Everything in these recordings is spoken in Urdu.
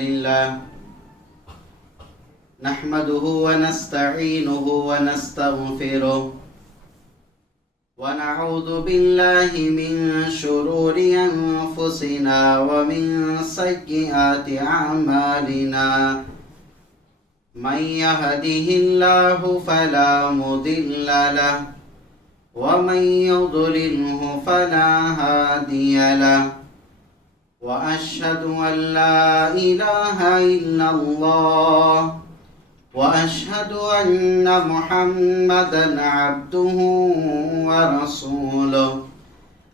لله نحمده ونستعينه ونستغفره ونعوذ بالله من شرور أنفسنا ومن سيئات أعمالنا من يهده الله فلا مضل له ومن يضلله فلا هادي له وأشهد أن لا إله إلا الله وأشهد أن محمدا عبده ورسوله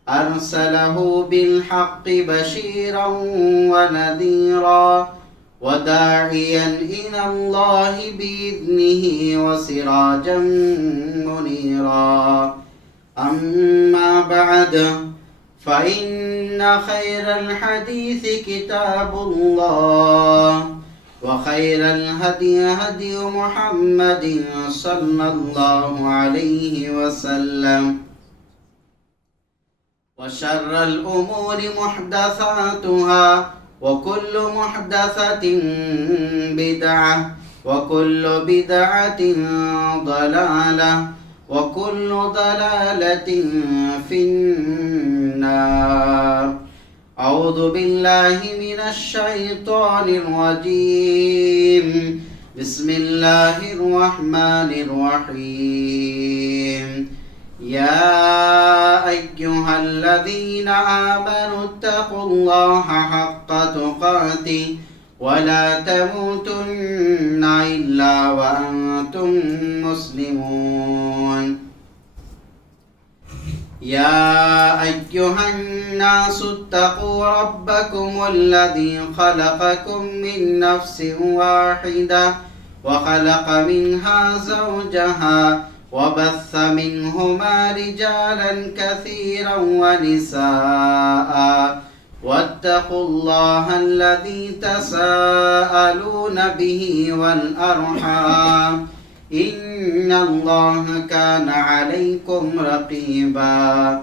أرسله بالحق بشيرا ونذيرا وداعيا إلى الله بإذنه وسراجا منيرا أما بعد فإن خير الحديث كتاب الله وخير الهدي هدي محمد صلى الله عليه وسلم وشر الأمور محدثاتها وكل محدثة بدعة وكل بدعة ضلالة وكل ضلالة في النار. أعوذ بالله من الشيطان الرجيم. بسم الله الرحمن الرحيم. يا أيها الذين آمنوا اتقوا الله حق تقاته ولا تموتن إلا وأنتم مسلمون. يا أيها الناس اتقوا ربكم الذي خلقكم من نفس واحدة وخلق منها زوجها وبث منهما رجالا كثيرا ونساء واتقوا الله الذي تساءلون به والأرحام إن الله كان عليكم رقيبا.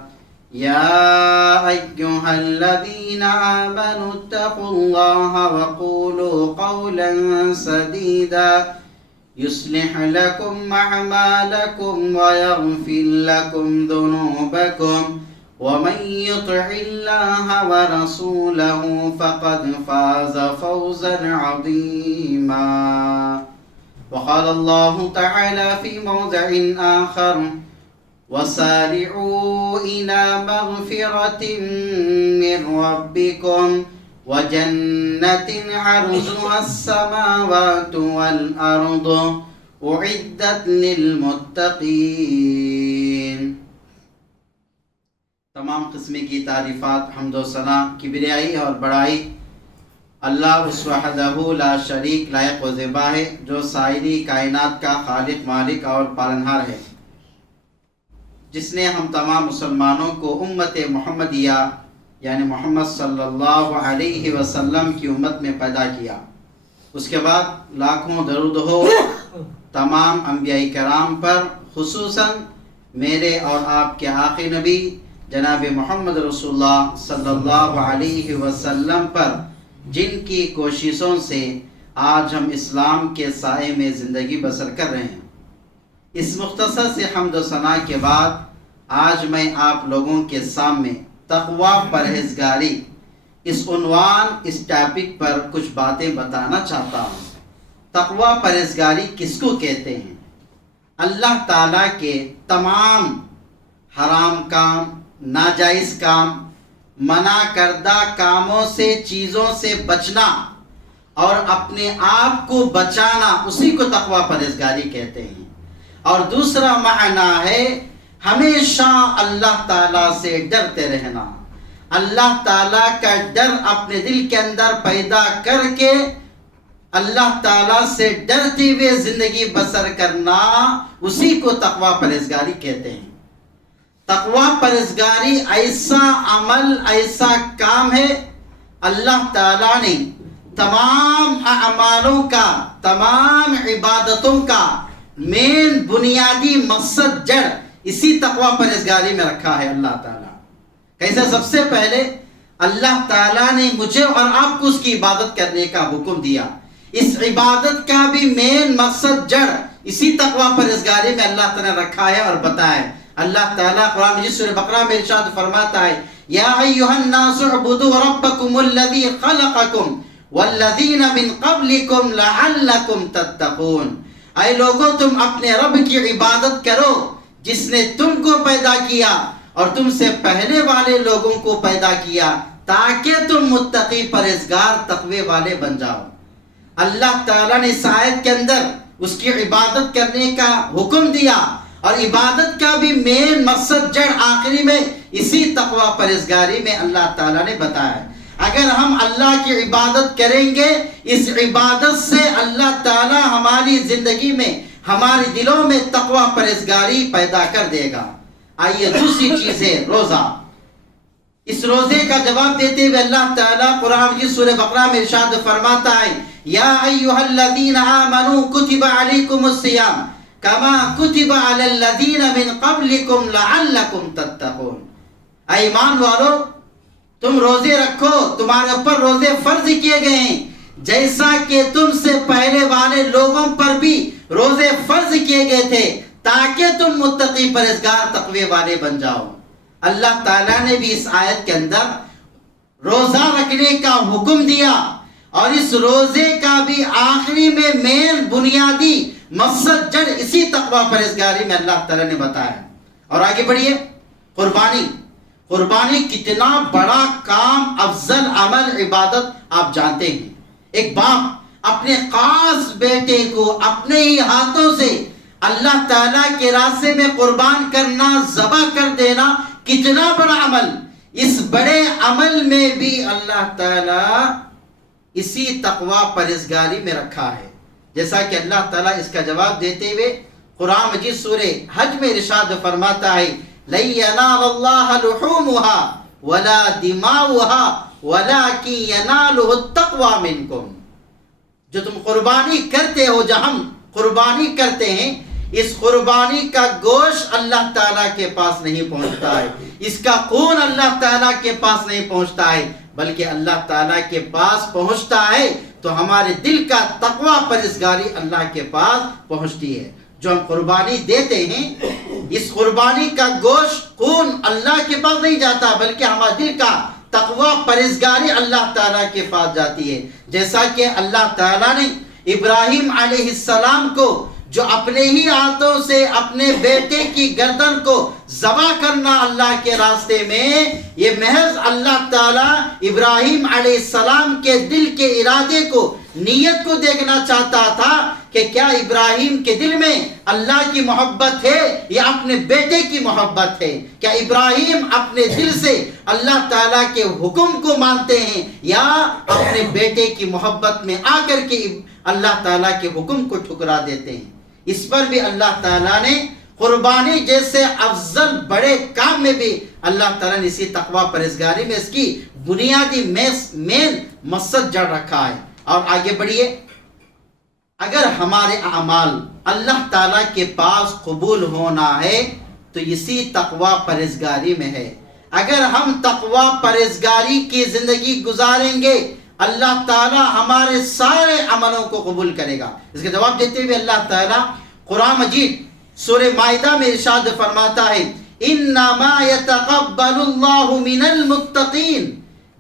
يا أيها الذين آمنوا اتقوا الله وقولوا قولا سديدا يصلح لكم أعمالكم ويغفر لكم ذنوبكم ومن يطع الله ورسوله فقد فاز فوزا عظيما. وقال الله تعالى في موضع آخر وسارعوا إلى مغفرة من ربكم وجنة عرضها السماوات والأرض أعدت للمتقين. تمام قسم کی تعریفات حمد و ثنا کبریائی اور بڑائی اللہ اس وحدہ لا شریک لائق و زیبا ہے جو سائری کائنات کا خالق مالک اور پالنہار ہے، جس نے ہم تمام مسلمانوں کو امت محمدیہ یعنی محمد صلی اللہ علیہ وسلم کی امت میں پیدا کیا. اس کے بعد لاکھوں درود ہو تمام انبیاء کرام پر، خصوصاً میرے اور آپ کے آخری نبی جناب محمد رسول اللہ صلی اللہ علیہ وسلم پر، جن کی کوششوں سے آج ہم اسلام کے سائے میں زندگی بسر کر رہے ہیں. اس مختصر سے حمد و ثنا کے بعد آج میں آپ لوگوں کے سامنے تقویٰ پرہیزگاری اس عنوان اس ٹاپک پر کچھ باتیں بتانا چاہتا ہوں. تقویٰ پرہیزگاری کس کو کہتے ہیں؟ اللہ تعالیٰ کے تمام حرام کام، ناجائز کام، منع کردہ کاموں سے، چیزوں سے بچنا اور اپنے آپ کو بچانا، اسی کو تقویٰ پرہیزگاری کہتے ہیں. اور دوسرا معنی ہے ہمیشہ اللہ تعالیٰ سے ڈرتے رہنا، اللہ تعالیٰ کا ڈر اپنے دل کے اندر پیدا کر کے اللہ تعالیٰ سے ڈرتے ہوئے زندگی بسر کرنا، اسی کو تقویٰ پرہیزگاری کہتے ہیں. تقویٰ پرہیزگاری ایسا عمل، ایسا کام ہے اللہ تعالیٰ نے تمام اعمالوں کا، تمام عبادتوں کا مین بنیادی مقصد جڑ اسی تقویٰ پرہیزگاری میں رکھا ہے اللہ تعالیٰ. کیسے؟ سب سے پہلے اللہ تعالیٰ نے مجھے اور آپ کو اس کی عبادت کرنے کا حکم دیا. اس عبادت کا بھی مین مقصد جڑ اسی تقوی پرہیزگاری میں اللہ تعالیٰ نے رکھا ہے اور بتایا ہے. اللہ تعالیٰ قرآن مجید سورہ بقرہ میں ارشاد فرماتا ہے یا ایھا الناس اعبدوا ربکم الذی خلقکم والذین من قبلکم لعلکم تتقون. اے لوگو تم اپنے رب کی عبادت کرو جس نے تم کو پیدا کیا اور تم سے پہلے والے لوگوں کو پیدا کیا تاکہ تم متقی پرہیزگار تقوی والے بن جاؤ. اللہ تعالیٰ نے اس آیت کے اندر اس کی عبادت کرنے کا حکم دیا اور عبادت کا بھی مین مقصد جڑ آخری میں اسی تقوی پرہیزگاری میں اللہ تعالیٰ نے بتایا ہے. اگر ہم اللہ کی عبادت کریں گے اس عبادت سے اللہ تعالیٰ ہماری زندگی میں ہمارے دلوں میں تقوی پرہیزگاری پیدا کر دے گا. آئیے دوسری چیز ہے روزہ. اس روزے کا جواب دیتے ہوئے اللہ تعالیٰ قرآن کی سورہ بقرہ میں ارشاد فرماتا ہے یا ایھا الذین آمنوا کتب علیکم الصیام کما کتب علی الذین من قبلکم لعلکم تتقون. اے ایمان والو تم روزے رکھو, تمہارے اوپر روزے فرض کیے گئے ہیں جیسا کہ تم سے پہلے والے لوگوں پر بھی روزے فرض کیے گئے تھے تاکہ تم متقی پرہیزگار تقوی والے بن جاؤ. اللہ تعالیٰ نے بھی اس آیت کے اندر روزہ رکھنے کا حکم دیا اور اس روزے کا بھی آخری میں مین بنیادی مقصد جڑ اسی تقوی پرہیزگاری میں اللہ تعالیٰ نے بتایا. اور آگے بڑھیے. قربانی کتنا بڑا کام, افضل عمل, عبادت آپ جانتے ہیں. ایک باپ اپنے خاص بیٹے کو اپنے ہی ہاتھوں سے اللہ تعالیٰ کے راستے میں قربان کرنا, ذبح کر دینا کتنا بڑا عمل. اس بڑے عمل میں بھی اللہ تعالیٰ اسی تقوی پرہیزگاری میں رکھا ہے. جیسا کہ اللہ تعالیٰ اس کا جواب دیتے ہوئے قرآن مجید سورہ حج میں ارشاد فرماتا ہے لن ینال اللہ لحومها ولا دماؤها ولکن ینالہ التقوی منکم. جو تم قربانی کرتے ہو, جو ہم قربانی کرتے ہیں, اس قربانی کا گوشت اللہ تعالیٰ کے پاس نہیں پہنچتا ہے, اس کا خون اللہ تعالیٰ کے پاس نہیں پہنچتا ہے, بلکہ اللہ تعالیٰ کے پاس پہنچتا ہے تو ہمارے دل کا تقوی پرہیزگاری اللہ کے پاس پہنچتی ہے. جو ہم قربانی دیتے ہیں اس قربانی کا گوشت خون اللہ کے پاس نہیں جاتا بلکہ ہمارے دل کا تقوی پرہیزگاری اللہ تعالیٰ کے پاس جاتی ہے. جیسا کہ اللہ تعالیٰ نے ابراہیم علیہ السلام کو جو اپنے ہی ہاتھوں سے اپنے بیٹے کی گردن کو ذبح کرنا اللہ کے راستے میں, یہ محض اللہ تعالیٰ ابراہیم علیہ السلام کے دل کے ارادے کو, نیت کو دیکھنا چاہتا تھا کہ کیا ابراہیم کے دل میں اللہ کی محبت ہے یا اپنے بیٹے کی محبت ہے. کیا ابراہیم اپنے دل سے اللہ تعالیٰ کے حکم کو مانتے ہیں یا اپنے بیٹے کی محبت میں آ کر کے اللہ تعالیٰ کے حکم کو ٹھکرا دیتے ہیں. اس پر بھی اللہ تعالیٰ نے قربانی جیسے افضل بڑے کام میں بھی اللہ تعالیٰ نے اسی تقوی پرہیزگاری میں اس کی بنیادی مین مقصد جڑ رکھا ہے. اور آگے بڑھیے. اگر ہمارے اعمال اللہ تعالیٰ کے پاس قبول ہونا ہے تو اسی تقوی پرہیزگاری میں ہے. اگر ہم تقوی پرہیزگاری کی زندگی گزاریں گے اللہ تعالیٰ ہمارے سارے عملوں کو قبول کرے گا. اس کا جواب دیتے ہوئے اللہ تعالیٰ قرآن مجید سورہ مائدہ میں ارشاد فرماتا ہے انما یتقبل اللہ من المتقین.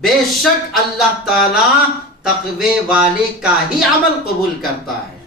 بے شک اللہ تعالیٰ تقوی والے کا ہی عمل قبول کرتا ہے.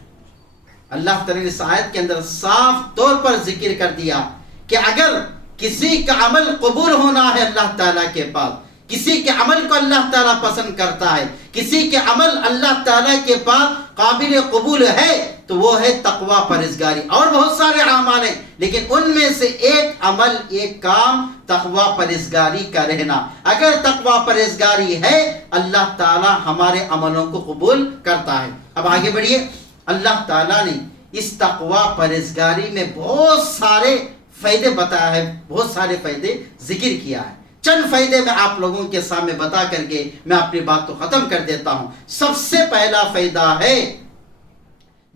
اللہ تعالیٰ نے اس آیت کے اندر صاف طور پر ذکر کر دیا کہ اگر کسی کا عمل قبول ہونا ہے اللہ تعالیٰ کے پاس, کسی کے عمل کو اللہ تعالیٰ پسند کرتا ہے, کسی کے عمل اللہ تعالیٰ کے پاس قابل قبول ہے تو وہ ہے تقوی پرہیزگاری. اور بہت سارے اعمال ہیں لیکن ان میں سے ایک عمل, ایک کام تقوی پرہیزگاری کا رہنا. اگر تقوی پرہیزگاری ہے اللہ تعالیٰ ہمارے عملوں کو قبول کرتا ہے. اب آگے بڑھیے. اللہ تعالیٰ نے اس تقوی پرہیزگاری میں بہت سارے فائدے بتایا ہے, بہت سارے فائدے ذکر کیا ہے. چند فائدے میں آپ لوگوں کے سامنے بتا کر کے میں اپنی بات کو ختم کر دیتا ہوں. سب سے پہلا فائدہ ہے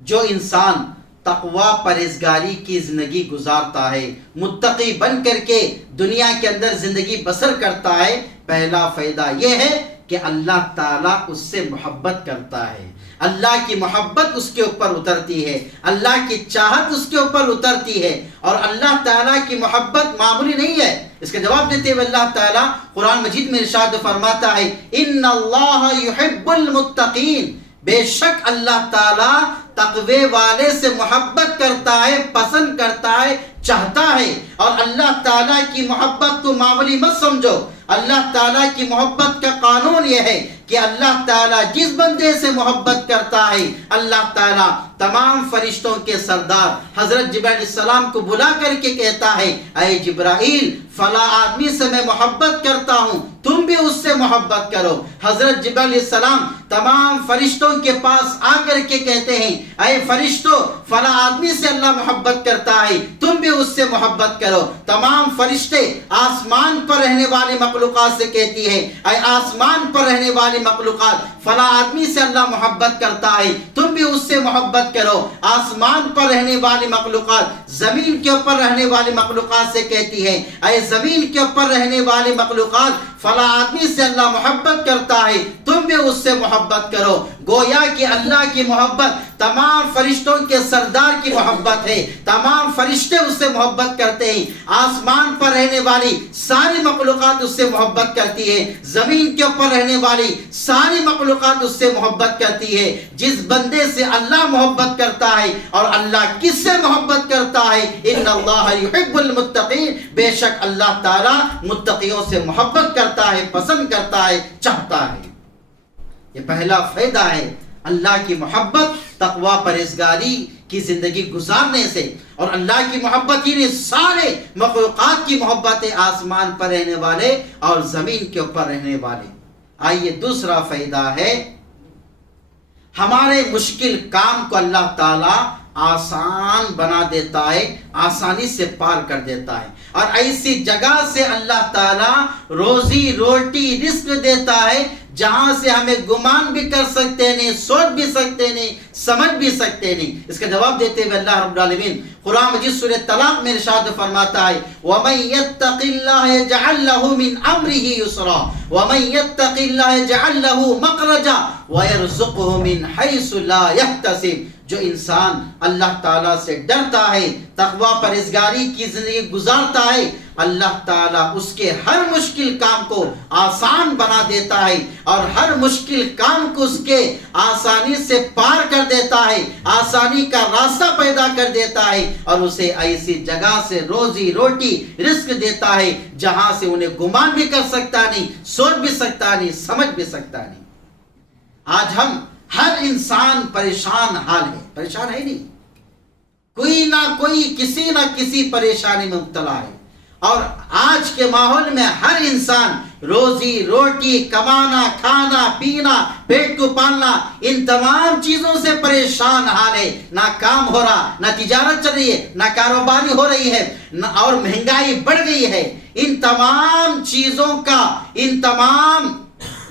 جو انسان تقوی پرہیزگاری کی زندگی گزارتا ہے, متقی بن کر کے دنیا کے اندر زندگی بسر کرتا ہے, پہلا فائدہ یہ ہے کہ اللہ تعالیٰ اس سے محبت کرتا ہے، اللہ کی محبت اس کے اوپر اترتی ہے، اللہ کی چاہت اس کے اوپر اترتی ہے، اور اللہ تعالیٰ کی محبت معمولی نہیں ہے۔ اس کا جواب دیتے ہوئے اللہ تعالیٰ قرآن مجید میں ارشاد فرماتا ہے ان اللہ یحب المتقین، بے شک اللہ تعالیٰ تقوی والے سے محبت کرتا ہے، پسند کرتا ہے، چاہتا ہے۔ اور اللہ تعالیٰ کی محبت کو معمولی مت سمجھو، اللہ تعالیٰ کی محبت کا قانون یہ ہے کہ اللہ تعالیٰ جس بندے سے محبت کرتا ہے، اللہ تعالیٰ تمام فرشتوں کے سردار حضرت جبرائیل علیہ السلام کو بلا کر کے کہتا ہے اے جبرائیل فلاں آدمی سے میں محبت کرتا ہوں، تم بھی اس سے محبت کرو۔ حضرت جبرائیل علیہ السلام تمام فرشتوں کے پاس آ کر کے کہتے ہیں اے فرشتوں فلاں آدمی سے اللہ محبت کرتا ہے، تم بھی اس سے محبت کرو۔ تمام فرشتے آسمان پر رہنے والی مخلوقات سے کہتی ہے اے آسمان پر رہنے والی مخلوقات فلاں آدمی سے اللہ محبت کرتا ہے، تم بھی اس سے محبت کرو۔ آسمان پر رہنے والی مخلوقات زمین کے اوپر رہنے والی مخلوقات سے کہتی ہے اے زمین کے اوپر رہنے والی مخلوقات فلاں آدمی سے اللہ محبت کرتا ہے، تم بھی اس سے محبت کرو۔ گویا کہ اللہ کی محبت تمام فرشتوں کے سردار کی محبت ہے، تمام فرشتے اس سے محبت کرتے ہیں، آسمان پر رہنے والی ساری مخلوقات اس سے محبت کرتی ہے، زمین کے اوپر رہنے والی ساری مخلوقات اس سے محبت کرتی ہے۔ جس بندے سے اللہ محبت کرتا ہے، اور اللہ کس سے محبت کرتا ہے؟ ان اللہ یحب المتقین، بے شک اللہ تعالی متقیوں سے محبت کرتا ہے، پسند کرتا ہے، چاہتا ہے۔ یہ پہلا فائدہ ہے اللہ کی محبت تقوی پرہیزگاری کی زندگی گزارنے سے، اور اللہ کی محبت ہی سارے مخلوقات کی محبت ہے، آسمان پر رہنے والے اور زمین کے اوپر رہنے والے۔ آئیے دوسرا فائدہ ہے ہمارے مشکل کام کو اللہ تعالی آسان بنا دیتا ہے، آسانی سے پار کر دیتا ہے، اور ایسی جگہ سے اللہ تعالی روزی روٹی رزق دیتا ہے جہاں سے ہمیں گمان بھی کر سکتے نہیں، سوچ بھی سکتے نہیں، سمجھ بھی سکتے نہیں۔ اس کا جواب دیتے ہوئے اللہ رب العالمین قرآن مجید سورہ طلاق میں ارشاد فرماتا ہے وَمَن يَتَّقِ اللَّهَ يَجْعَل لَّهُ مِنْ أَمْرِهِ يُسْرًا وَمَن يَتَّقِ اللَّهَ يَجْعَل لَّهُ مَخْرَجًا وَيَرْزُقْهُ مِنْ حَيْثُ لَا يَحْتَسِبُ۔ جو انسان اللہ تعالیٰ سے ڈرتا ہے، تقوی پرہیزگاری کی زندگی گزارتا ہے، اللہ تعالیٰ اس کے ہر مشکل کام کو آسان بنا دیتا ہے، اور ہر مشکل کام کو اس کے آسانی سے پار کر دیتا ہے، آسانی کا راستہ پیدا کر دیتا ہے، اور اسے ایسی جگہ سے روزی روٹی رزق دیتا ہے جہاں سے انہیں گمان بھی کر سکتا نہیں، سوچ بھی سکتا نہیں، سمجھ بھی سکتا نہیں۔ آج ہم ہر انسان پریشان حال ہے، پریشان ہے نہیں، کوئی نہ کوئی کسی نہ کسی پریشانی میں مبتلا ہے، اور آج کے ماحول میں ہر انسان روزی روٹی کمانا، کھانا پینا، پیٹ کو پالنا، ان تمام چیزوں سے پریشان حال ہے۔ نہ کام ہو رہا، نہ تجارت چل رہی ہے، نہ کاروباری ہو رہی ہے، اور مہنگائی بڑھ گئی ہے۔ ان تمام چیزوں کا، ان تمام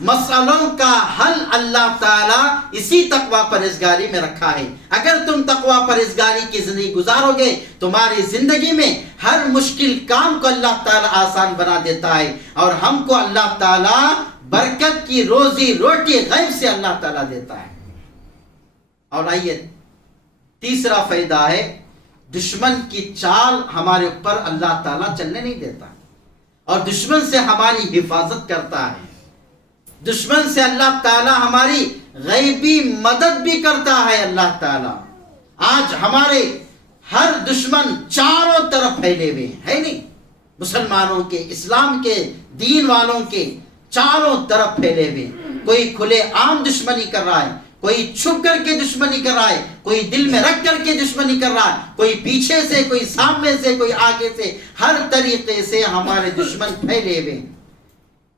مسئلوں کا حل اللہ تعالیٰ اسی تقوی پرہیزگاری میں رکھا ہے۔ اگر تم تقوی پرہیزگاری کی زندگی گزارو گے، تمہاری زندگی میں ہر مشکل کام کو اللہ تعالیٰ آسان بنا دیتا ہے، اور ہم کو اللہ تعالیٰ برکت کی روزی روٹی غیب سے اللہ تعالیٰ دیتا ہے۔ اور آئیے تیسرا فائدہ ہے دشمن کی چال ہمارے اوپر اللہ تعالیٰ چلنے نہیں دیتا، اور دشمن سے ہماری حفاظت کرتا ہے۔ دشمن سے اللہ تعالیٰ ہماری غیبی مدد بھی کرتا ہے۔ اللہ تعالیٰ آج ہمارے ہر دشمن چاروں طرف پھیلے ہوئے ہیں، ہے نہیں؟ مسلمانوں کے، اسلام کے، دین والوں کے چاروں طرف پھیلے ہوئے ہیں۔ کوئی کھلے عام دشمنی کر رہا ہے، کوئی چھپ کر کے دشمنی کر رہا ہے، کوئی دل میں رکھ کر کے دشمنی کر رہا ہے، کوئی پیچھے سے، کوئی سامنے سے، کوئی آگے سے، ہر طریقے سے ہمارے دشمن پھیلے ہوئے ہیں۔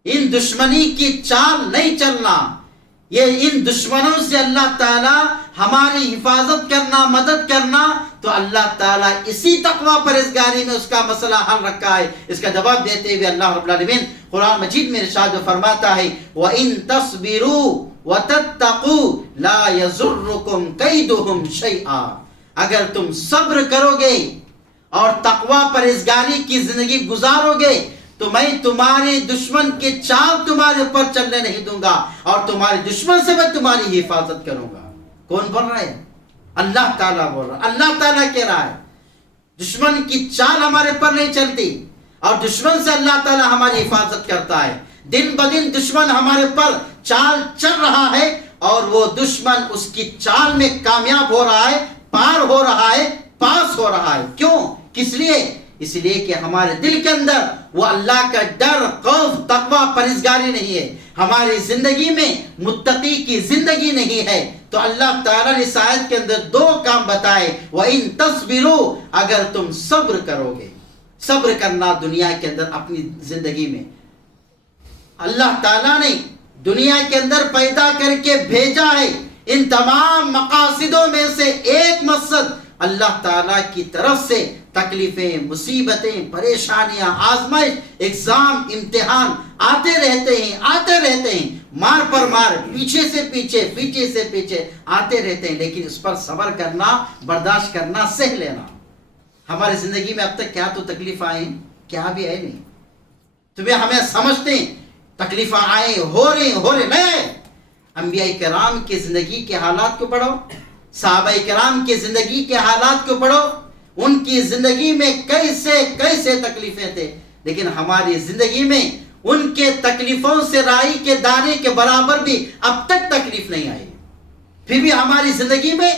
ان دشمنی کی چال نہیں چلنا، یہ ان دشمنوں سے اللہ تعالیٰ ہماری حفاظت کرنا، مدد کرنا، تو اللہ تعالیٰ اسی تقوی پرہیزگاری میں اس کا مسئلہ حل رکھا ہے۔ اس کا جواب دیتے ہوئے اللہ رب العالمین قرآن مجید میں ارشاد فرماتا ہے وَإِن تَصْبِرُوا وَتَتَّقُوا لَا يَضُرُّكُمْ كَيْدُهُمْ شَيْئًا۔ اگر تم صبر کرو گے اور تقوی پرہیزگاری کی زندگی گزارو گے تو میں تمہارے دشمن کے چال تمہارے اوپر چلنے نہیں دوں گا اور تمہارے دشمن سے میں تمہاری حفاظت کروں گا. کون بول رہا ہے؟ اللہ تعالیٰ بول رہا ہے. اللہ تعالیٰ کہہ رہا ہے دشمن کی چال ہمارے پر نہیں چلتی اور دشمن سے اللہ تعالیٰ ہماری حفاظت کرتا ہے. دن بدن دشمن ہمارے پر چال چل رہا ہے اور وہ دشمن اس کی چال میں کامیاب ہو رہا ہے، پار ہو رہا ہے، پاس ہو رہا ہے. کیوں؟ کس لیے؟ اس لیے کہ ہمارے دل کے اندر وہ اللہ کا ڈر، خوف، تقوی، پرہیزگاری نہیں ہے. ہماری زندگی میں متقی کی زندگی نہیں ہے. تو اللہ تعالیٰ نے اس آیت کے اندر دو کام بتائے. وَإِن تَصْبِرُوا، اگر تم صبر کرو گے. صبر کرنا دنیا کے اندر اپنی زندگی میں اللہ تعالیٰ نے دنیا کے اندر پیدا کر کے بھیجا ہے. ان تمام مقاصدوں میں سے ایک مقصد اللہ تعالیٰ کی طرف سے تکلیفیں، مصیبتیں، پریشانیاں، آزمائش، ایگزام، امتحان آتے رہتے ہیں مار پر مار، پیچھے سے پیچھے آتے رہتے ہیں. لیکن اس پر صبر کرنا، برداشت کرنا، سہ لینا. ہماری زندگی میں اب تک کیا تو تکلیف آئے ہیں؟ کیا بھی ہے نہیں. تمہیں ہمیں سمجھتے ہیں تکلیف آئے، ہو رہے نہیں. انبیاء کرام کی زندگی کے حالات کو پڑھو، صحابہ کرام کی زندگی کے حالات کو پڑھو. ان کی زندگی میں کیسے تکلیفیں تھے، لیکن ہماری زندگی میں ان کے تکلیفوں سے رائی کے دانے کے برابر بھی اب تک تکلیف نہیں آئی. پھر بھی ہماری زندگی میں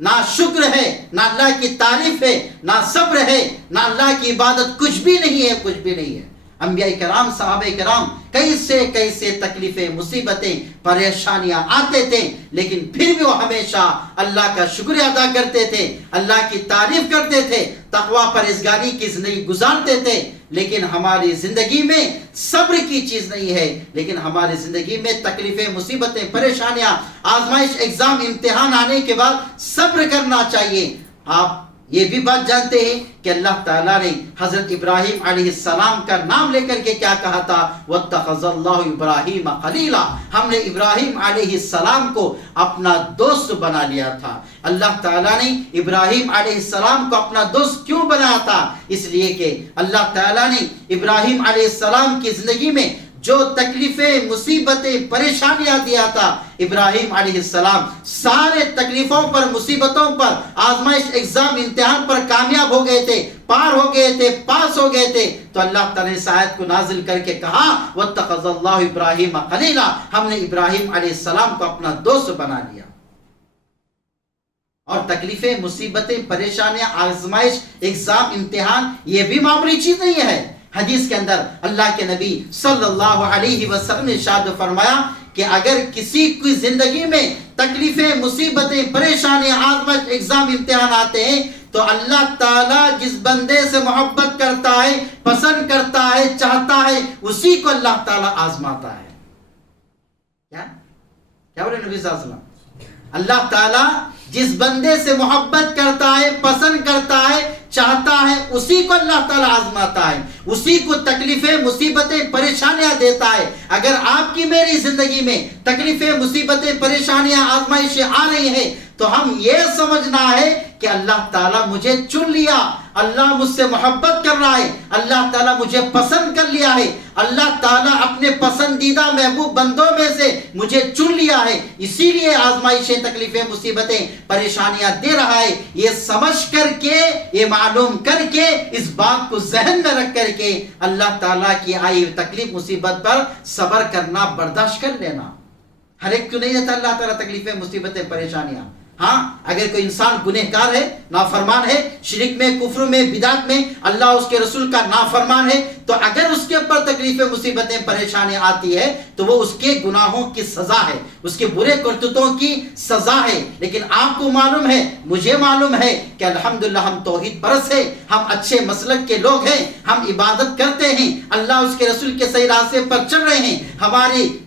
نہ شکر ہے، نہ اللہ کی تعریف ہے، نہ صبر ہے، نہ اللہ کی عبادت. کچھ بھی نہیں ہے. انبیاء کرام، صحابہ کرام کیسے تکلیفیں، مصیبتیں، پریشانیاں آتے تھے، لیکن پھر بھی وہ ہمیشہ اللہ کا شکر ادا کرتے تھے، اللہ کی تعریف کرتے تھے، تقوی پرہیزگاری کی زندگی گزارتے تھے. لیکن ہماری زندگی میں صبر کی چیز نہیں ہے. لیکن ہماری زندگی میں تکلیفیں، مصیبتیں، پریشانیاں، آزمائش، ایگزام، امتحان آنے کے بعد صبر کرنا چاہیے. آپ یہ بھی بات جانتے ہیں کہ اللہ تعالیٰ نے حضرت ابراہیم علیہ السلام کا نام لے کر کے کیا کہا تھا؟ وَاتَّخَذَ اللَّهُ إِبْرَاهِيمَ خَلِيلًا. ہم نے ابراہیم علیہ السلام کو اپنا دوست بنا لیا تھا. اللہ تعالیٰ نے ابراہیم علیہ السلام کو اپنا دوست کیوں بنایا تھا؟ اس لیے کہ اللہ تعالیٰ نے ابراہیم علیہ السلام کی زندگی میں جو تکلیفیں، مصیبتیں، پریشانیاں دیا تھا، ابراہیم علیہ السلام سارے تکلیفوں پر، مصیبتوں پر، آزمائش، ایگزام، امتحان پر کامیاب ہو گئے تھے، پار ہو گئے تھے، پاس ہو گئے تھے. تو اللہ تعالیٰ نے اس آیت کو نازل کر کے کہا وَاتَّخَذَ اللَّهُ إِبْرَاهِيمَ خَلِيلًا. ہم نے ابراہیم علیہ السلام کو اپنا دوست بنا لیا. اور تکلیفیں، مصیبتیں، پریشانیاں، آزمائش، ایگزام، امتحان یہ بھی معمولی چیز نہیں ہے. حدیث کے اندر اللہ کے نبی صلی اللہ علیہ وسلم نے ارشاد فرمایا کہ اگر کسی کی زندگی میں تکلیفیں، مصیبتیں، پریشانیاں، آزمائش، ایگزام، امتحان آتے ہیں تو اللہ تعالیٰ جس بندے سے محبت کرتا ہے، پسند کرتا ہے، چاہتا ہے، اسی کو اللہ تعالیٰ آزماتا ہے. کیا بولے نبی صلی اللہ علیہ وسلم؟ اللہ تعالیٰ جس بندے سے محبت کرتا ہے، پسند کرتا ہے، چاہتا ہے، اسی کو اللہ تعالیٰ آزماتا ہے، اسی کو تکلیفیں، مصیبتیں، پریشانیاں دیتا ہے. اگر آپ کی میری زندگی میں تکلیفیں، مصیبتیں، پریشانیاں، آزمائشیں آ رہی ہیں تو ہم یہ سمجھنا ہے کہ اللہ تعالیٰ مجھے چن لیا، اللہ مجھ سے محبت کر رہا ہے، اللہ تعالیٰ مجھے پسند کر لیا ہے، اللہ تعالیٰ اپنے پسندیدہ محبوب بندوں میں سے مجھے چن لیا ہے، اسی لیے آزمائشیں، تکلیفیں، مصیبتیں، پریشانیاں دے رہا ہے. یہ سمجھ کر کے، یہ معلوم کر کے، اس بات کو ذہن میں رکھ کر کے اللہ تعالیٰ کی آئی تکلیف، مصیبت پر صبر کرنا، برداشت کر لینا. ہر ایک کیوں نہیں دیتا اللہ تعالیٰ تکلیفیں، مصیبتیں، پریشانیاں. ہاں، اگر کوئی انسان گنہگار ہے، نافرمان ہے، شرک میں، کفر میں، بدعت میں، اللہ اس کے رسول کا نافرمان ہے، تو اگر اس کے اوپر تکلیفیں، مصیبتیں، پریشانیاں آتی ہے تو وہ اس کے گناہوں کی سزا ہے، اس کے برے کرتوتوں کی سزا ہے. لیکن آپ کو معلوم ہے، مجھے معلوم ہے کہ الحمدللہ ہم توحید پرست ہیں، ہم اچھے مسلک کے لوگ ہیں، ہم عبادت کرتے ہیں، اللہ اس کے رسول کے صحیح راستے پر چل رہے ہیں،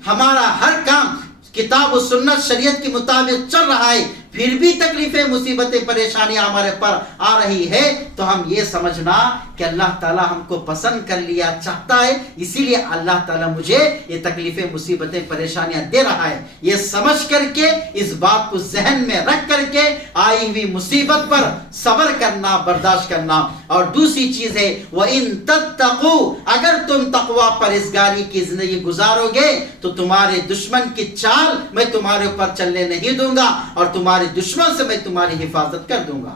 ہمارا ہر کام کتاب و سنت، شریعت کے مطابق چل رہا ہے. پھر بھی تکلیفیں مصیبتیں پریشانیاں ہمارے پر آ رہی ہے تو ہم یہ سمجھنا کہ اللہ تعالیٰ ہم کو پسند کر لیا چاہتا ہے، اسی لیے اللہ تعالیٰ مجھے یہ تکلیفیں مصیبتیں پریشانیاں دے رہا ہے، یہ سمجھ کر کے اس بات کو ذہن میں رکھ کر کے آئی ہوئی مصیبت پر صبر کرنا، برداشت کرنا۔ اور دوسری چیز ہے وَإِن تَتَّقُوا، اگر تم تقوی پرہیزگاری کی زندگی گزارو گے تو تمہارے دشمن کی چال میں تمہارے اوپر چلنے نہیں دوں گا اور تمہارے دشمن سے میں تمہاری حفاظت کر دوں گا۔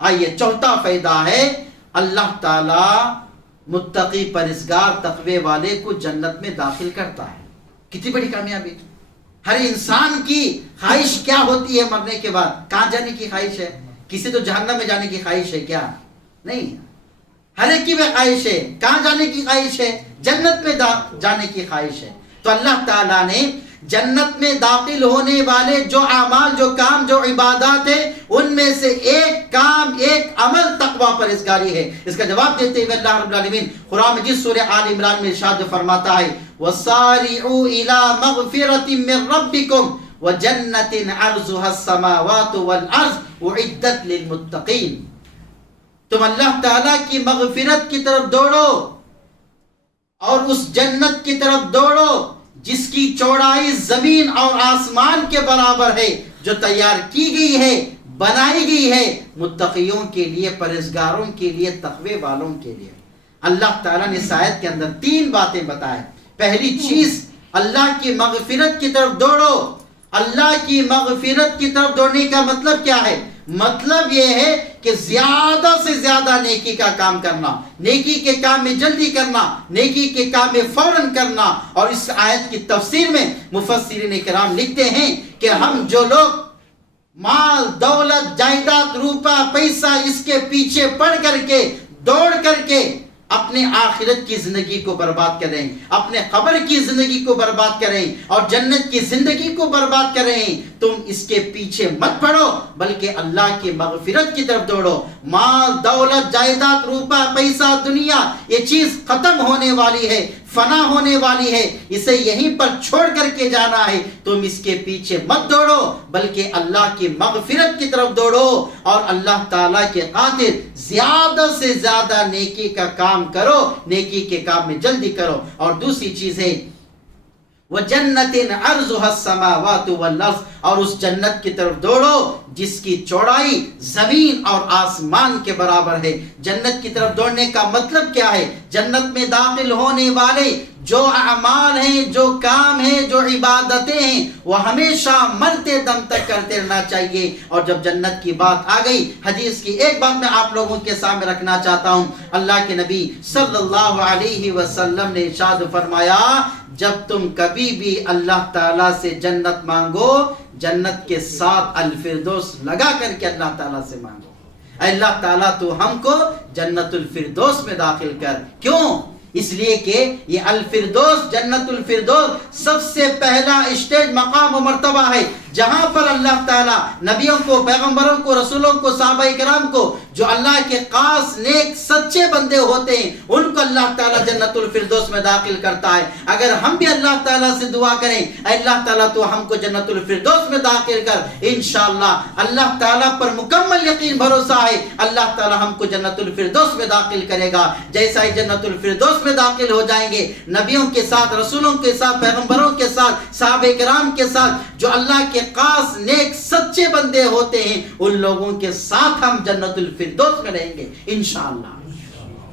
آئیے چوتھا فائدہ ہے اللہ تعالیٰ متقی پرہیزگار تقوی والے کو جنت میں داخل کرتا ہے۔ کتنی بڑی کامیابی! ہر انسان کی خواہش کیا ہوتی ہے مرنے کے بعد؟ کہاں جانے کی خواہش ہے؟ کسی تو جہنم میں جانے کی خواہش ہے کیا؟ نہیں، ہر ایک کی خواہش ہے، کہاں جانے کی خواہش ہے؟ جنت میں جانے کی خواہش ہے۔ تو اللہ تعالیٰ نے جنت میں داخل ہونے والے جو اعمال، جو کام، جو عبادات ہیں، ان میں سے ایک کام، ایک عمل تقوی پرہیزگاری ہے۔ اس کا جواب دیتے ہوئے اللہ رب العالمین قرآن مجید سورہ آل عمران میں ارشاد فرماتا ہے وَسَارِعُوا إِلَى مَغْفِرَةٍ مِّن رَّبِّكُمْ وَجَنَّةٍ عَرْضُهَا السَّمَاوَاتُ وَالْأَرْضُ أُعِدَّتْ لِلْمُتَّقِينَ۔ تم اللہ تعالیٰ کی مغفرت کی طرف دوڑو اور اس جنت کی طرف دوڑو جس کی چوڑائی زمین اور آسمان کے برابر ہے، جو تیار کی گئی ہے، بنائی گئی ہے متقیوں کے لیے، پرہیزگاروں کے لیے، تقوی والوں کے لیے۔ اللہ تعالیٰ نے اس آیت کے اندر 3 باتیں بتائیں۔ پہلی چیز، اللہ کی مغفرت کی طرف دوڑو۔ اللہ کی مغفرت کی طرف دوڑنے کا مطلب کیا ہے؟ مطلب یہ ہے کہ زیادہ سے زیادہ نیکی کا کام کرنا، نیکی کے کام میں جلدی کرنا، نیکی کے کام میں فوراً کرنا۔ اور اس آیت کی تفسیر میں مفسرین کرام لکھتے ہیں کہ ہم جو لوگ مال، دولت، جائیداد، روپہ، پیسہ اس کے پیچھے پڑ کر کے، دوڑ کر کے اپنے آخرت کی زندگی کو برباد کریں، اپنے قبر کی زندگی کو برباد کریں اور جنت کی زندگی کو برباد کریں، تم اس کے پیچھے مت پڑو بلکہ اللہ کی مغفرت کی طرف دوڑو۔ مال، دولت، جائیداد، روپہ، پیسہ، دنیا، یہ چیز ختم ہونے والی ہے، فنا ہونے والی ہے، اسے یہیں پر چھوڑ کر کے جانا ہے۔ تم اس کے پیچھے مت دوڑو بلکہ اللہ کی مغفرت کی طرف دوڑو اور اللہ تعالیٰ کے خاطر زیادہ سے زیادہ نیکی کا کام کرو، نیکی کے کام میں جلدی کرو۔ اور دوسری چیز ہے وَجَنَّةٍ عَرْضُهَا السَّمَاوَاتُ وَالْأَرْضُ، اور اس جنت کی طرف دوڑو جس کی چوڑائی زمین اور آسمان کے برابر ہے۔ جنت کی طرف دوڑنے کا مطلب کیا ہے؟ جنت میں داخل ہونے والے جو اعمال ہیں، جو کام ہیں، جو عبادتیں ہیں، وہ ہمیشہ مرتے دم تک کرتے رہنا چاہیے۔ اور جب جنت کی بات آ گئی، حدیث کی ایک بات میں آپ لوگوں کے سامنے رکھنا چاہتا ہوں۔ اللہ کے نبی صلی اللہ علیہ وسلم نے ارشاد فرمایا جب تم کبھی بھی اللہ تعالیٰ سے جنت مانگو، جنت کے ساتھ الفردوس لگا کر کے اللہ تعالیٰ سے مانگو، اے اللہ تعالیٰ تو ہم کو جنت الفردوس میں داخل کر۔ کیوں؟ اس لیے کہ یہ الفردوس، جنت الفردوس سب سے پہلا اسٹیج، مقام و مرتبہ ہے جہاں پر اللہ تعالیٰ نبیوں کو، پیغمبروں کو، رسولوں کو، صحابہ کرام کو، جو اللہ کے خاص نیک سچے بندے ہوتے ہیں، ان کو اللہ تعالیٰ جنت الفردوس میں داخل کرتا ہے۔ اگر ہم بھی اللہ تعالیٰ سے دعا کریں اے اللہ تعالیٰ تو ہم کو جنت الفردوس میں داخل کر، انشاءاللہ اللہ تعالیٰ پر مکمل یقین بھروسہ ہے اللہ تعالیٰ ہم کو جنت الفردوس میں داخل کرے گا۔ جیسا ہی جنت الفردوس میں داخل ہو جائیں گے، نبیوں کے ساتھ، رسولوں کے ساتھ، پیغمبروں کے ساتھ، صحابہ کرام کے ساتھ، جو اللہ کے خاص نیک سچے بندے ہوتے ہیں، ان لوگوں کے ساتھ ہم جنت الفردوس میں رہیں گے انشاءاللہ۔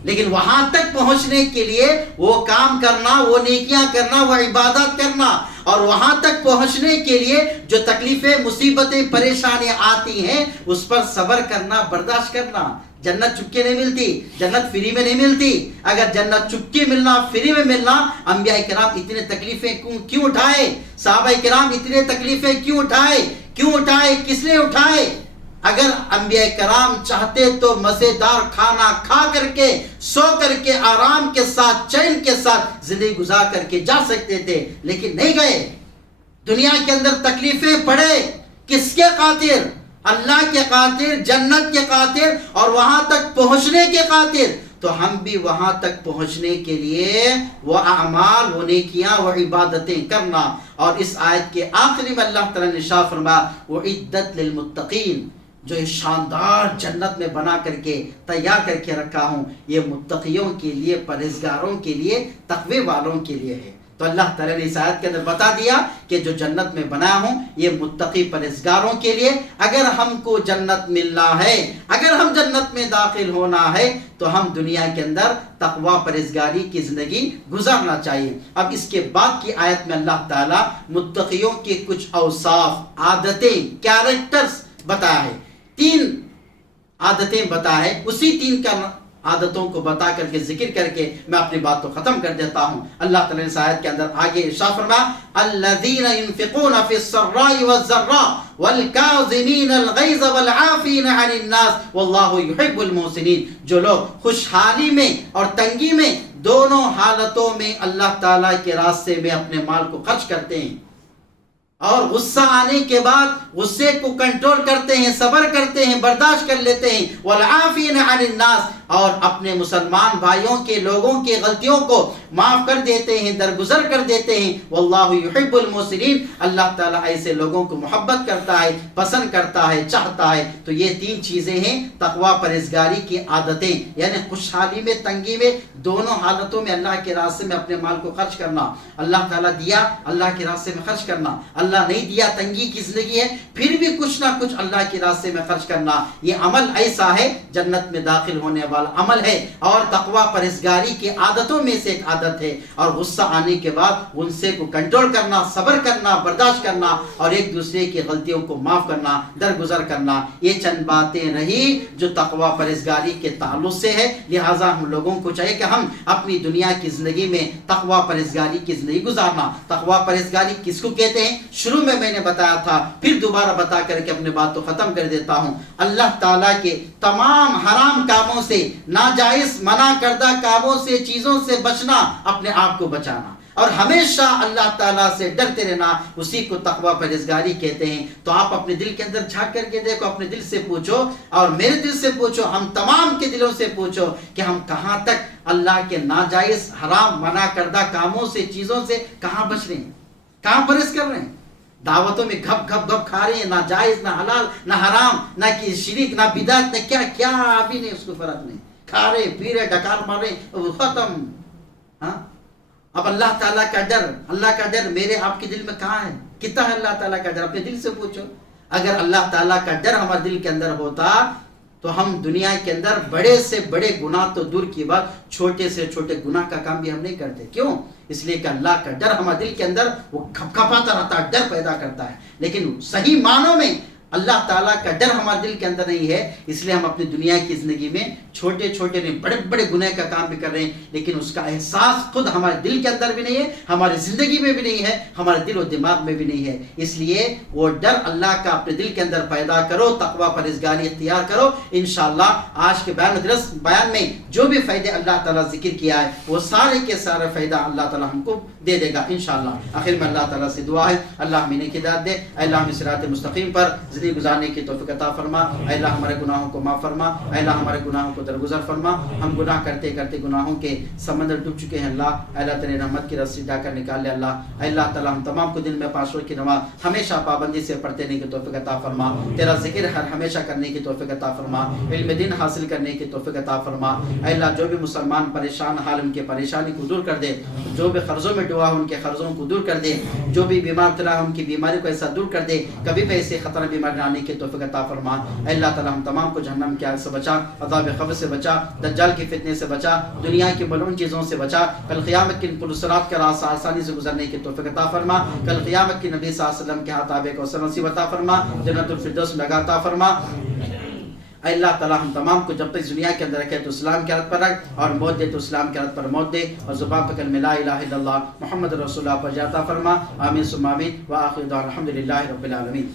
لیکن وہاں تک پہنچنے کے لیے وہ کام کرنا، وہ نیکیاں کرنا، وہ عبادات کرنا، اور وہاں تک پہنچنے کے لیے جو تکلیفیں، مصیبتیں، پریشانیاں آتی ہیں اس پر صبر کرنا، برداشت کرنا۔ جنت چپکے نہیں ملتی، جنت فری میں نہیں ملتی۔ اگر جنت چپکے ملنا، فری میں ملنا، انبیاء کرام اتنے تکلیفیں کیوں اٹھائے؟ صحابہ کرام اتنے تکلیفیں کیوں اٹھائے؟ کس نے اٹھائے؟ اگر انبیاء کرام چاہتے تو مزیدار کھانا کھا کر کے، سو کر کے، آرام کے ساتھ، چین کے ساتھ زندگی گزار کر کے جا سکتے تھے، لیکن نہیں گئے۔ دنیا کے اندر تکلیفیں پڑے، کس کے خاطر؟ اللہ کے خاطر، جنت کے خاطر، اور وہاں تک پہنچنے کے خاطر۔ تو ہم بھی وہاں تک پہنچنے کے لیے وہ اعمال، وہ نیکیاں، وہ عبادتیں کرنا. اور اس آیت کے آخری میں اللہ تعالیٰ نے ارشاد فرمایا وَأُعِدَّتْ لِلْمُتَّقِينَ، جو اس شاندار جنت میں بنا کر کے تیار کر کے رکھا ہوں، یہ متقیوں کے لیے، پرہیزگاروں کے لیے، تقوی والوں کے لیے ہے. تو اللہ تعالیٰ نے اس آیت کے اندر بتا دیا کہ جو جنت میں بنا ہوں یہ متقی پرہیزگاروں کے لیے. اگر ہم کو جنت ملنا ہے، اگر ہم جنت میں داخل ہونا ہے تو ہم دنیا کے اندر تقوی پرہیزگاری کی زندگی گزارنا چاہیے. اب اس کے بعد کی آیت میں اللہ تعالیٰ متقیوں کے کچھ اوصاف، عادتیں، کیریکٹرز بتایا ہے. 3 عادتیں بتا ہے. اسی 3 کا عادتوں کو بتا کر کے ذکر کر کے میں اپنی بات کو ختم کر دیتا ہوں. اللہ تعالیٰ نے اس آیت کے اندر آگے ارشاد فرمایا الذین ينفقون فی السراء والضراء والکاظمین الغیظ والعافین عن الناس واللہ یحب المحسنین. جو لوگ خوشحالی میں اور تنگی میں، دونوں حالتوں میں اللہ تعالیٰ کے راستے میں اپنے مال کو خرچ کرتے ہیں، اور غصہ آنے کے بعد غصے کو کنٹرول کرتے ہیں، صبر کرتے ہیں، برداشت کر لیتے ہیں، والعافین عن الناس، اور اپنے مسلمان بھائیوں کے، لوگوں کے غلطیوں کو معاف کر دیتے ہیں، درگزر کر دیتے ہیں. واللہ یحب المحسنین، اللہ تعالیٰ ایسے لوگوں کو محبت کرتا ہے، پسند کرتا ہے، چاہتا ہے. تو یہ 3 چیزیں ہیں تقوی پرہیزگاری کی عادتیں، یعنی خوشحالی میں، تنگی میں، دونوں حالتوں میں اللہ کے راستے میں اپنے مال کو خرچ کرنا. اللہ تعالیٰ دیا، اللہ کے راستے میں خرچ کرنا. اللہ نہیں دیا، تنگی کی زندگی ہے، پھر بھی کچھ نہ کچھ اللہ کے راستے میں خرچ کرنا. یہ عمل ایسا ہے جنت میں داخل ہونے والا عمل ہے، اور تقوی پرہیزگاری کی عادتوں میں سے ایک عادت ہے. اور غصہ آنے کے بعد غصے کو کنٹرول کرنا، صبر کرنا، برداشت کرنا، اور ایک دوسرے کی غلطیوں کو معاف کرنا، درگزر کرنا. یہ چند باتیں رہی جو تقوی پرہیزگاری کے تعلق سے ہے. لہٰذا ہم لوگوں کو چاہیے کہ ہم اپنی دنیا کی زندگی میں تقوی پرہیزگاری کی زندگی گزارنا. تقوی پرہیزگاری کس کو کہتے ہیں؟ شروع میں نے بتایا تھا، پھر دوبارہ بتا کر کے اپنے بات کو ختم کر دیتا ہوں. اللہ تعالیٰ کے تمام حرام کاموں سے، ناجائز منع کردہ کاموں سے، چیزوں سے بچنا، اپنے آپ کو بچانا، اور ہمیشہ اللہ تعالیٰ سے ڈرتے رہنا، اسی کو تقوی پرہیزگاری کہتے ہیں. تو آپ اپنے دل کے اندر جھانک کر کے دیکھو، اپنے دل سے پوچھو، اور میرے دل سے پوچھو، ہم تمام کے دلوں سے پوچھو کہ ہم کہاں تک اللہ کے ناجائز حرام منع کردہ کاموں سے، چیزوں سے کہاں بچ رہے ہیں، کہاں پرہیز کر رہے ہیں. دعوتوں میں گھپ گھپ گھپ کھا رہے ہیں، نہ جائز، نہ حلال، نہ حرام، نہ کی شریک، نہ بدعت، نہ کیا کیا، ابھی نہیں، اس کو فرق نہیں. کھا رہے، پی رہے، ڈکار مار رہے، ختم. ہاں، اب اللہ تعالیٰ کا ڈر، اللہ کا ڈر میرے آپ کے دل میں کہاں ہے؟ کتنا ہے اللہ تعالیٰ کا ڈر؟ اپنے دل سے پوچھو. اگر اللہ تعالیٰ کا ڈر ہمارے دل کے اندر ہوتا تو ہم دنیا کے اندر بڑے سے بڑے گناہ تو دور کی بات، چھوٹے سے چھوٹے گناہ کا کام بھی ہم نہیں کرتے. کیوں؟ اس لیے کہ اللہ کا ڈر ہمارے دل کے اندر وہ کھپکھپاتا رہتا ہے، ڈر پیدا کرتا ہے. لیکن صحیح معنوں میں اللہ تعالیٰ کا ڈر ہمارے دل کے اندر نہیں ہے، اس لیے ہم اپنی دنیا کی زندگی میں چھوٹے چھوٹے نہیں، بڑے بڑے گناہ کا کام بھی کر رہے ہیں، لیکن اس کا احساس خود ہمارے دل کے اندر بھی نہیں ہے، ہماری زندگی میں بھی نہیں ہے، ہمارے دل و دماغ میں بھی نہیں ہے. اس لیے وہ ڈر اللہ کا اپنے دل کے اندر پیدا کرو، تقوی پرہیزگاری اختیار کرو. انشاءاللہ آج کے بیان میں جو بھی فائدے اللہ تعالیٰ ذکر کیا ہے وہ سارے کے سارے فائدہ اللہ تعالیٰ ہم کو دے دے گا انشاءاللہ. آخر میں اللہ تعالیٰ سے دعا ہے اللہ ہمیں نیک ہدایت دے، اے اللہ ہمیں صراط مستقیم پر زندگی گزارنے کی توفیق عطا فرما. اے اللہ ہمارے گناہوں کو معاف فرما، اے اللہ ہمارے گناہوں کو درگزر فرما. ہم گناہ کرتے کرتے گناہوں کے سمندر ڈوب چکے ہیں. اللہ اے اللہ تیرے رحمت کی رسی ڈا کر نکال لے. اللہ اے اللہ تعالیٰ ہم تمام کو دن میں 5 وقت کی نماز ہمیشہ پابندی سے پڑھتے رہنے کی توفیق عطا فرما. تیرا ذکر ہمیشہ کرنے کی توفیق عطا فرما. علم دین حاصل کرنے کی توفیق عطا فرما. اے اللہ جو بھی مسلمان پریشان حال، ان کے پریشانی کو دور کر دے. جو بھی قرضوں میں ڈوبا ان کے قرضوں کو دور کر دے. جو بھی بیمار تلا ان کی بیماری کو ایسا دور کر دے، کبھی بھی ایسے خطرہ بیماری آنے کی توفیق عطا فرما. اے اللہ تعالیٰ ہم تمام کو جہنم کی آگ سے بچا، عذاب قبر سے بچا، دجال کی فتنے سے بچا، دنیا کی ملعون چیزوں سے بچا. کل قیامت کی پرصراط کا راستہ آسانی سے گزرنے کی توفیق عطا فرما. کل قیامت کی نبی صلی اللہ علیہ وسلم کے ہاتھ آب کوثر نصیب عطا فرما. جنت الفردوس میں جگہ عطا فرما. اے اللہ تعالیٰ ہم تمام کو جب تک دنیا کے اندر رکھے تو اسلام کی عادت پر رکھ، اور موت دے تو اسلام کی عادت پر موت دے، اور زبان پر کلمہ لا الہ الا اللہ محمد رسول اللہ پر عطا فرما. آمین ثم آمین. وآخر دعوانا الحمد للہ رب العالمین.